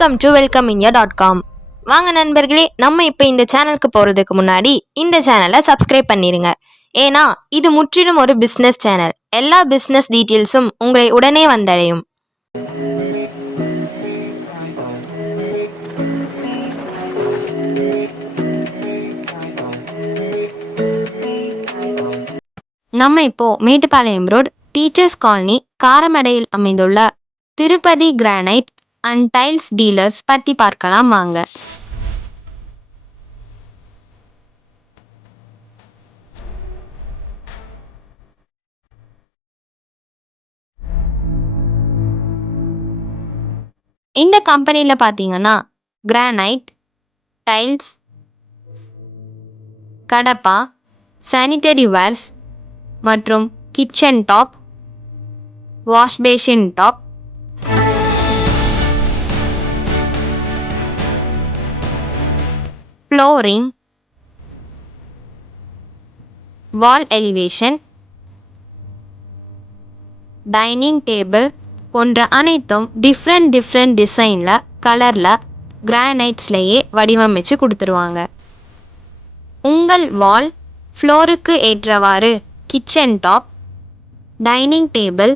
Welcome to welcomeindia.com. வாங்க நண்பர்களே, நம்ம இப்போ இந்த சேனலுக்கு போகிறதுக்கு முன்னாடி இந்த சேனலை சப்ஸ்கிரைப் பண்ணிடுங்க. ஏன்னா இது முற்றிலும் ஒரு பிஸ்னஸ் சேனல். எல்லா பிஸ்னஸ் டீட்டெயில்ஸும் உங்களை உடனே வந்தடையும். நம்ம இப்போ மேட்டுப்பாளையம் ரோடு டீச்சர்ஸ் காலனி காரமடையில் அமைந்துள்ள Tirupati granite and tiles dealers பற்றி பார்க்கலாம் வாங்க. இந்த கம்பெனியில் பார்த்தீங்கன்னா granite, tiles, Cuddapah, sanitary wares மற்றும் kitchen top, wash basin top, flooring, wall elevation, dining table போன்ற அனைத்தும் டிஃப்ரெண்ட் டிசைனில் கலரில் கிரானைட்ஸ்லேயே வடிவமைச்சு கொடுத்துருவாங்க. உங்கள் வால் ஃப்ளோருக்கு ஏற்றவாறு kitchen top, dining table,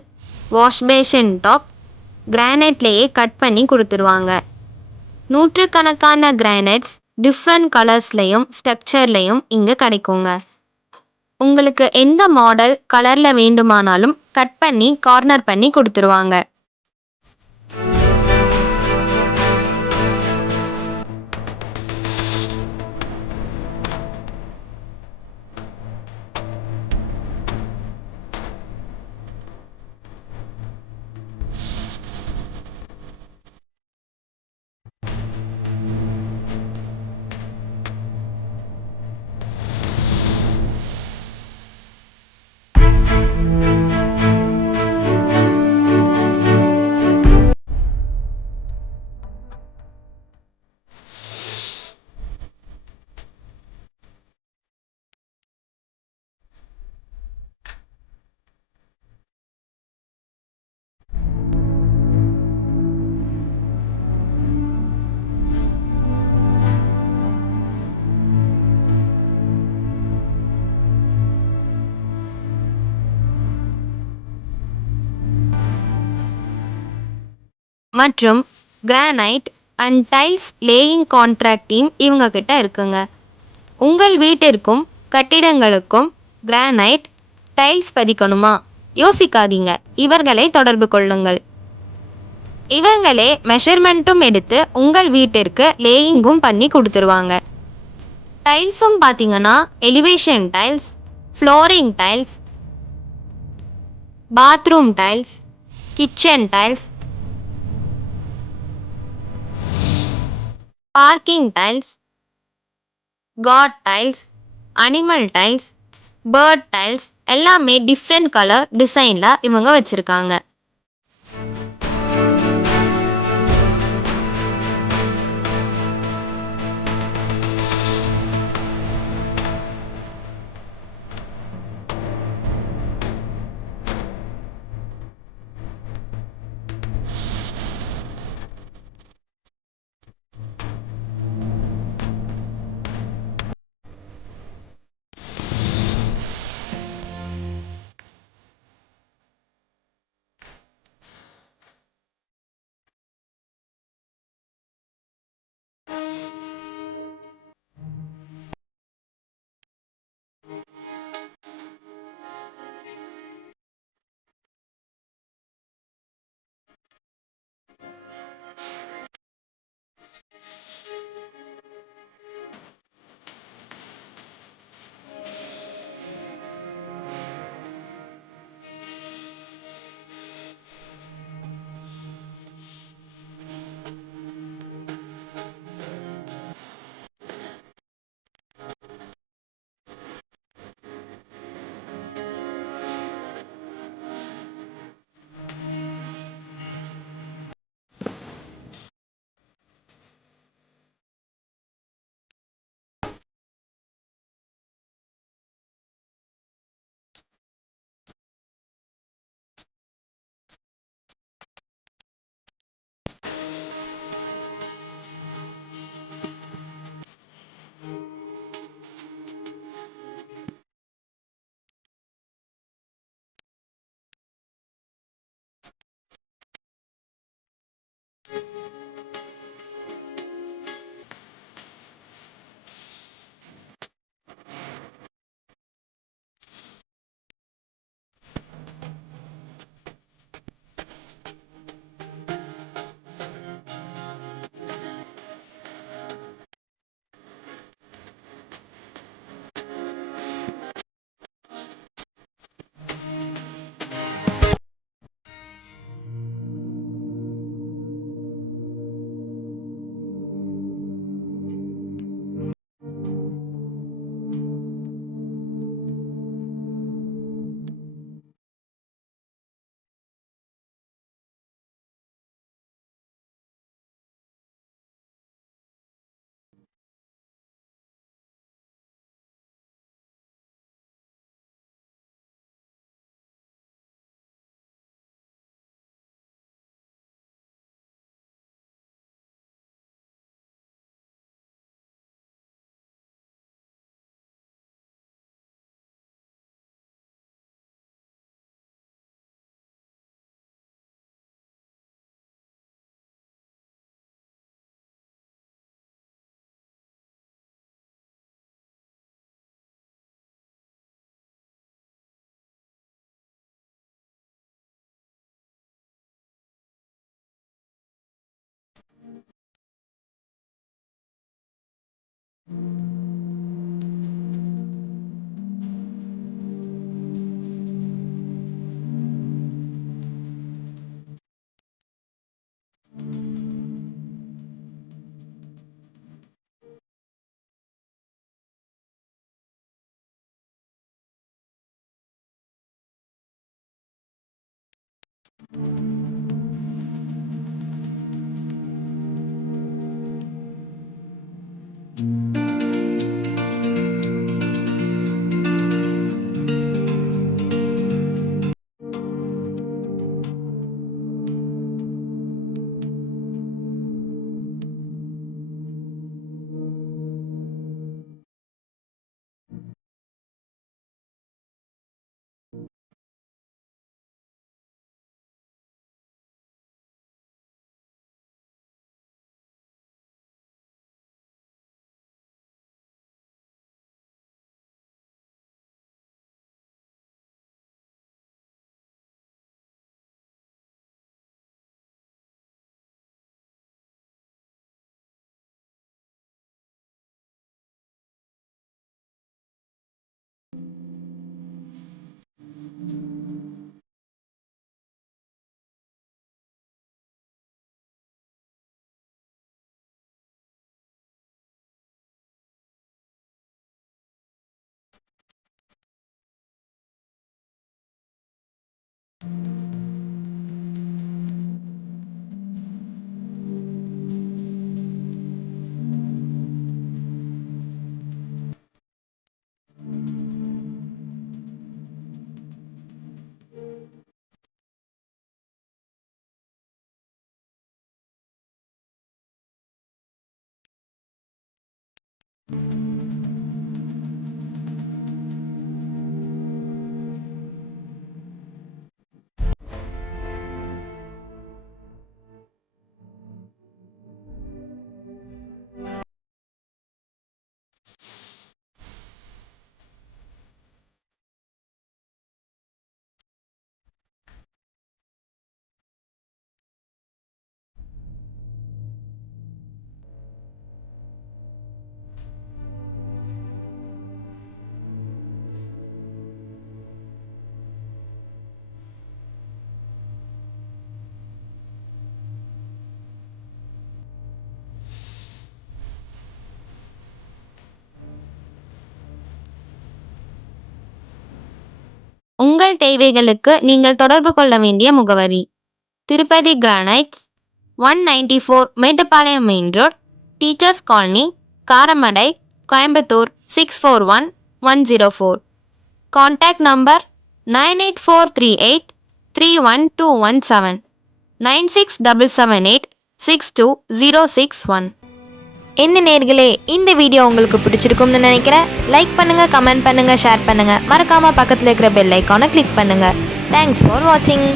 wash basin top கிரானைட்லேயே கட் பண்ணி கொடுத்துருவாங்க. நூற்றுக்கணக்கான கிரானைட்ஸ் டிஃப்ரெண்ட் கலர்ஸ்லையும் ஸ்ட்ரக்சர்லையும் இங்கே கிடைக்குங்க. உங்களுக்கு எந்த மாடல் கலரில் வேண்டுமானாலும் கட் பண்ணி கார்னர் பண்ணி கொடுத்துருவாங்க. மற்றும் granite and tiles laying contract team இவங்க கிட்ட இருக்குங்க. உங்கள் வீட்டிற்கும் கட்டிடங்களுக்கும் கிரானைட் டைல்ஸ் பதிக்கணுமா? யோசிக்காதீங்க, இவர்களை தொடர்பு கொள்ளுங்கள். இவங்களே மெஷர்மெண்ட்டும் எடுத்து உங்கள் வீட்டிற்கு லேயிங்கும் பண்ணி கொடுத்துருவாங்க. டைல்ஸும் பார்த்தீங்கன்னா elevation tiles, flooring tiles, bathroom tiles, kitchen tiles, parking tiles, god tiles, animal tiles, bird tiles எல்லாமே டிஃப்ரெண்ட் கலர் டிசைனில் இவங்க வச்சுருக்காங்க. உங்கள் தேவைகளுக்கு நீங்கள் தொடர்பு கொள்ள வேண்டிய முகவரி: Tirupati granites, 194 Mettupalayam main road, teachers colony, Karamadai, Coimbatore 641104. Contact number 9843831217, 9677862061. என்ன நேர்களே, இந்த வீடியோ உங்களுக்கு பிடிச்சிருக்கும்னு நினைக்கிறேன். லைக் பண்ணுங்க, கமெண்ட் பண்ணுங்க, ஷேர் பண்ணுங்க. மறக்காம பக்கத்தில் இருக்கிற பெல் ஐக்கானை கிளிக் பண்ணுங்க. தேங்க்ஸ் ஃபார் வாட்சிங்.